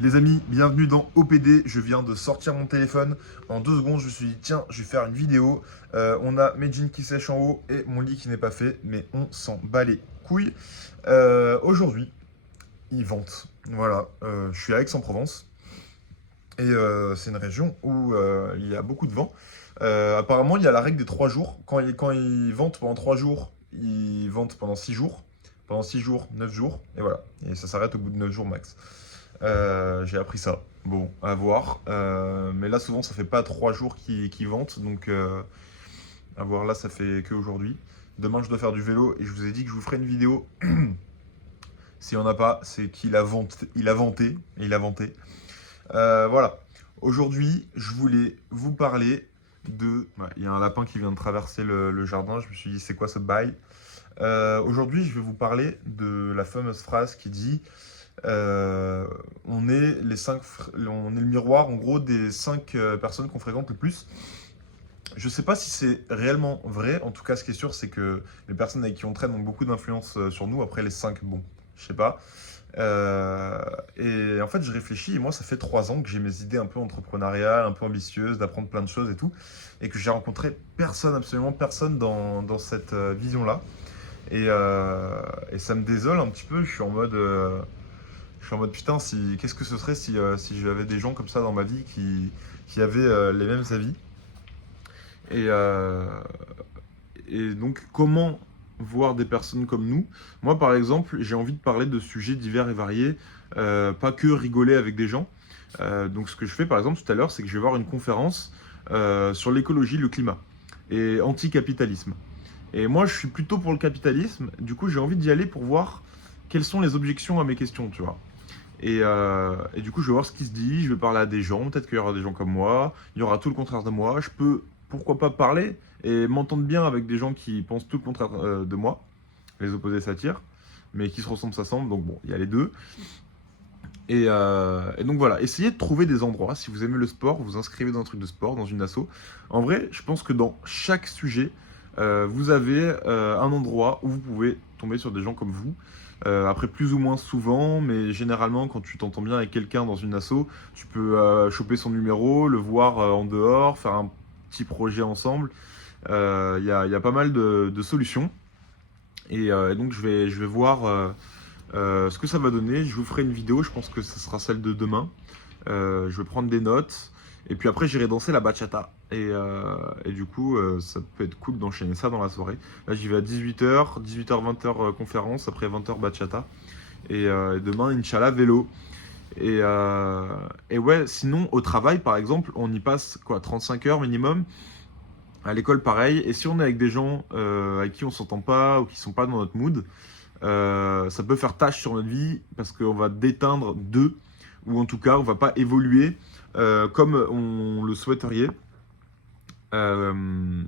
Les amis, bienvenue dans OPD. Je viens de sortir mon téléphone. En 2 secondes, je me suis dit, tiens, je vais faire une vidéo. On a mes jeans qui sèchent en haut et mon lit qui n'est pas fait, mais on s'en bat les couilles. Aujourd'hui, ils ventent. Voilà, je suis à Aix-en-Provence et c'est une région où il y a beaucoup de vent. Apparemment, il y a la règle des 3 jours. Quand ils ventent pendant 3 jours, ils ventent pendant 6 jours. Pendant 6 jours, 9 jours, et voilà. Et ça s'arrête au bout de 9 jours max. J'ai appris ça. Bon, à voir. Mais là, souvent, ça fait pas 3 jours qu'ils ventent. Donc, à voir, là, ça fait que aujourd'hui. Demain, je dois faire du vélo et je vous ai dit que je vous ferai une vidéo. S'il n'y en a pas, c'est qu'il a venté. Il a vanté. Il a vanté. Voilà. Aujourd'hui, je voulais vous parler de. Ouais, il y a un lapin qui vient de traverser le jardin. Je me suis dit, c'est quoi ce bail? Aujourd'hui, je vais vous parler de la fameuse phrase qui dit on est on est le miroir en gros des 5 personnes qu'on fréquente le plus. Je sais pas si c'est réellement vrai. En tout cas, ce qui est sûr, c'est que les personnes avec qui on traîne ont beaucoup d'influence sur nous. Après, les 5, bon, je sais pas. Et en fait, je réfléchis. Et moi, ça fait 3 ans que j'ai mes idées un peu entrepreneuriales, un peu ambitieuses, d'apprendre plein de choses et tout. Et que j'ai rencontré personne, absolument personne dans cette vision-là. Et ça me désole un petit peu. Je suis en mode putain, qu'est-ce que ce serait si j'avais des gens comme ça dans ma vie qui avaient les mêmes avis. Et, euh, et donc, comment voir des personnes comme nous? Moi, par exemple, j'ai envie de parler de sujets divers et variés, pas que rigoler avec des gens. Donc, ce que je fais, par exemple, tout à l'heure, c'est que je vais voir une conférence sur l'écologie, le climat et anticapitalisme. Et moi, je suis plutôt pour le capitalisme. Du coup, j'ai envie d'y aller pour voir quelles sont les objections à mes questions, tu vois. Et du coup, je vais voir ce qui se dit, je vais parler à des gens, peut-être qu'il y aura des gens comme moi, il y aura tout le contraire de moi. Je peux, pourquoi pas, parler et m'entendre bien avec des gens qui pensent tout le contraire de moi. Les opposés s'attirent, mais qui se ressemblent s'assemblent, donc bon, il y a les deux. Et donc voilà, essayez de trouver des endroits. Si vous aimez le sport, vous inscrivez dans un truc de sport, dans une asso. En vrai, je pense que dans chaque sujet, vous avez un endroit où vous pouvez tomber sur des gens comme vous. Après, plus ou moins souvent, mais généralement, quand tu t'entends bien avec quelqu'un dans une asso, tu peux choper son numéro, le voir en dehors, faire un petit projet ensemble. Il y a pas mal de solutions. Et donc, je vais voir ce que ça va donner. Je vous ferai une vidéo, je pense que ce sera celle de demain. Je vais prendre des notes. Et puis après, j'irai danser la bachata. Et du coup, ça peut être cool d'enchaîner ça dans la soirée. Là, j'y vais à 18h, 18h, 20h conférence, après 20h bachata. Et demain, Inch'Allah, vélo. Et ouais, sinon, au travail, par exemple, on y passe quoi, 35 heures minimum. À l'école, pareil. Et si on est avec des gens avec qui on s'entend pas ou qui sont pas dans notre mood, ça peut faire tâche sur notre vie parce qu'on va déteindre d'eux, ou en tout cas, on va pas évoluer comme on le souhaiterait. Euh,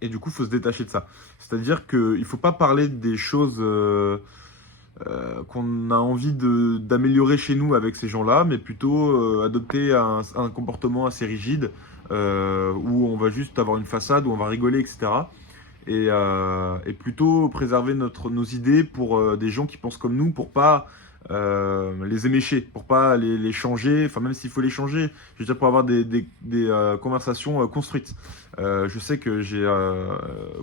et du coup, il faut se détacher de ça. C'est-à-dire qu'il ne faut pas parler des choses qu'on a envie d'améliorer chez nous avec ces gens-là, mais plutôt adopter un comportement assez rigide où on va juste avoir une façade, où on va rigoler, etc. Et plutôt préserver nos idées pour des gens qui pensent comme nous, pour pas les émécher, pour pas les changer, enfin même s'il faut les changer, je veux dire pour avoir des conversations construites. Je sais que j'ai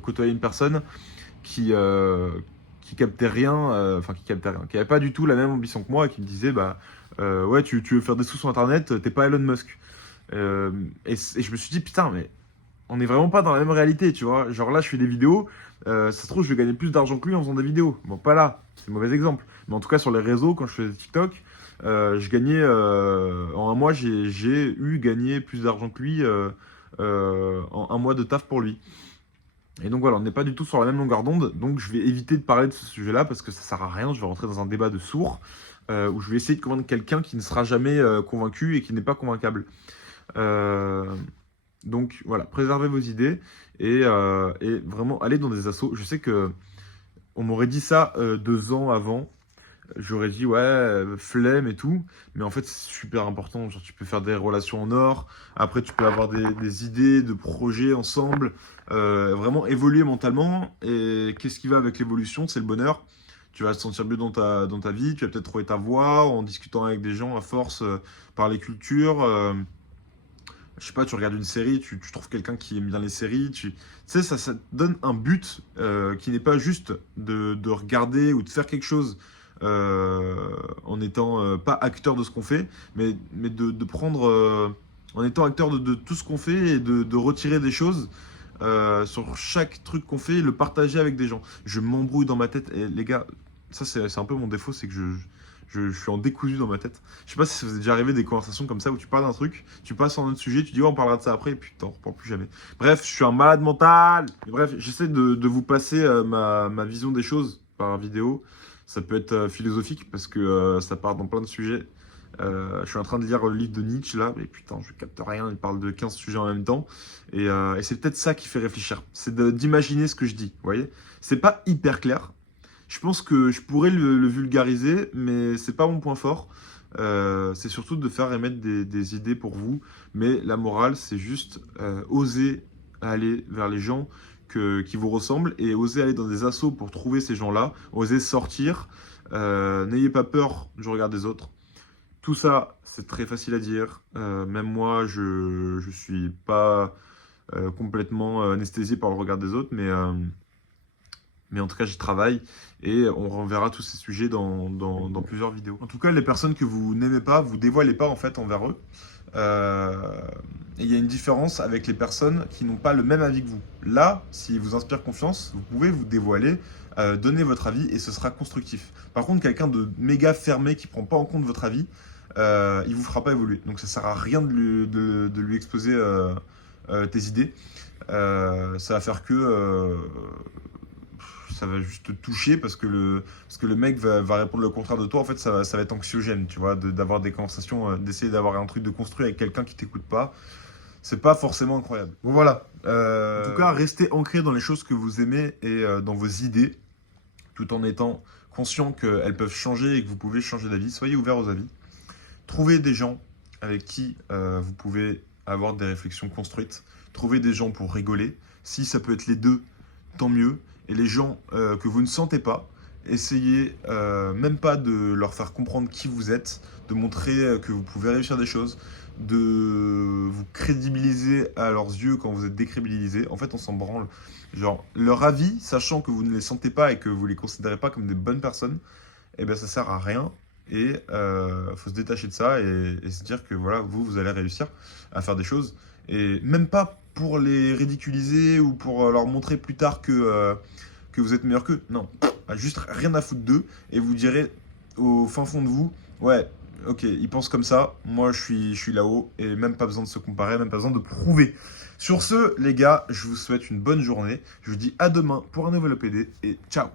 côtoyé une personne qui, euh, qui captait rien, enfin qui captait rien, qui avait pas du tout la même ambition que moi et qui me disait bah ouais tu veux faire des sous sur internet, t'es pas Elon Musk. Et je me suis dit putain mais on n'est vraiment pas dans la même réalité, tu vois. Genre là, je fais des vidéos, ça se trouve, je vais gagner plus d'argent que lui en faisant des vidéos. Bon, pas là, c'est un mauvais exemple. Mais en tout cas, sur les réseaux, quand je faisais TikTok, je gagnais, en un mois, j'ai eu gagné plus d'argent que lui en un mois de taf pour lui. Et donc voilà, on n'est pas du tout sur la même longueur d'onde, donc je vais éviter de parler de ce sujet-là parce que ça sert à rien. Je vais rentrer dans un débat de sourds où je vais essayer de convaincre quelqu'un qui ne sera jamais convaincu et qui n'est pas convaincable. Euh, donc voilà, préservez vos idées et vraiment allez dans des assos. Je sais que on m'aurait dit ça 2 ans avant. J'aurais dit ouais, flemme et tout. Mais en fait, c'est super important. Genre, tu peux faire des relations en or. Après, tu peux avoir des idées, de projets ensemble. Vraiment évoluer mentalement. Et qu'est-ce qui va avec l'évolution? C'est le bonheur. tu vas te sentir mieux dans ta vie, tu vas peut-être trouver ta voie en discutant avec des gens à force, parler culture. Je sais pas, tu regardes une série, tu trouves quelqu'un qui aime bien les séries, tu sais, ça te donne un but qui n'est pas juste de regarder ou de faire quelque chose en étant pas acteur de ce qu'on fait, mais de prendre, en étant acteur de tout ce qu'on fait et de retirer des choses sur chaque truc qu'on fait et le partager avec des gens. Je m'embrouille dans ma tête et les gars, ça c'est un peu mon défaut, c'est que je suis en décousu dans ma tête. Je sais pas si ça vous est déjà arrivé des conversations comme ça où tu parles d'un truc, tu passes sur un autre sujet, tu dis ouais, on parlera de ça après, et puis t'en reparles plus jamais. Bref, je suis un malade mental. Mais bref, j'essaie de vous passer ma vision des choses par vidéo. Ça peut être philosophique parce que ça part dans plein de sujets. Je suis en train de lire le livre de Nietzsche là, mais putain, je capte rien, il parle de 15 sujets en même temps. Et c'est peut-être ça qui fait réfléchir, c'est d'imaginer ce que je dis, vous voyez. C'est pas hyper clair. Je pense que je pourrais le vulgariser, mais c'est pas mon point fort. C'est surtout de faire émettre des idées pour vous. Mais la morale, c'est juste oser aller vers les gens qui vous ressemblent et oser aller dans des assos pour trouver ces gens-là. Oser sortir. N'ayez pas peur du regard des autres. Tout ça, c'est très facile à dire. Même moi, je suis pas complètement anesthésié par le regard des autres, mais en tout cas, j'y travaille et on reverra tous ces sujets dans plusieurs vidéos. En tout cas, les personnes que vous n'aimez pas, vous dévoilez pas en fait envers eux. Et il y a une différence avec les personnes qui n'ont pas le même avis que vous. Là, s'ils vous inspirent confiance, vous pouvez vous dévoiler, donner votre avis et ce sera constructif. Par contre, quelqu'un de méga fermé qui prend pas en compte votre avis, il vous fera pas évoluer. Donc ça sert à rien de lui exposer tes idées. Ça va faire que ça va juste te toucher parce que le mec va répondre le contraire de toi. En fait, ça va être anxiogène, tu vois, d'avoir des conversations, d'essayer d'avoir un truc de construit avec quelqu'un qui t'écoute pas. C'est pas forcément incroyable. Bon, voilà. En tout cas, restez ancré dans les choses que vous aimez et dans vos idées, tout en étant conscient qu'elles peuvent changer et que vous pouvez changer d'avis. Soyez ouverts aux avis. Trouvez des gens avec qui vous pouvez avoir des réflexions construites. Trouvez des gens pour rigoler. Si ça peut être les deux, tant mieux. Et les gens que vous ne sentez pas, essayez même pas de leur faire comprendre qui vous êtes, de montrer que vous pouvez réussir des choses, de vous crédibiliser à leurs yeux quand vous êtes décrédibilisé. En fait, on s'en branle. Genre, leur avis, sachant que vous ne les sentez pas et que vous ne les considérez pas comme des bonnes personnes, eh ben, ça sert à rien. Et faut se détacher de ça et se dire que voilà, vous allez réussir à faire des choses. Et même pas pour les ridiculiser ou pour leur montrer plus tard que vous êtes meilleur qu'eux. Non, juste rien à foutre d'eux. Et vous direz au fin fond de vous, ouais, ok, ils pensent comme ça, moi je suis là-haut. Et même pas besoin de se comparer, même pas besoin de prouver. Sur ce, les gars, je vous souhaite une bonne journée. Je vous dis à demain pour un nouvel OPD et ciao.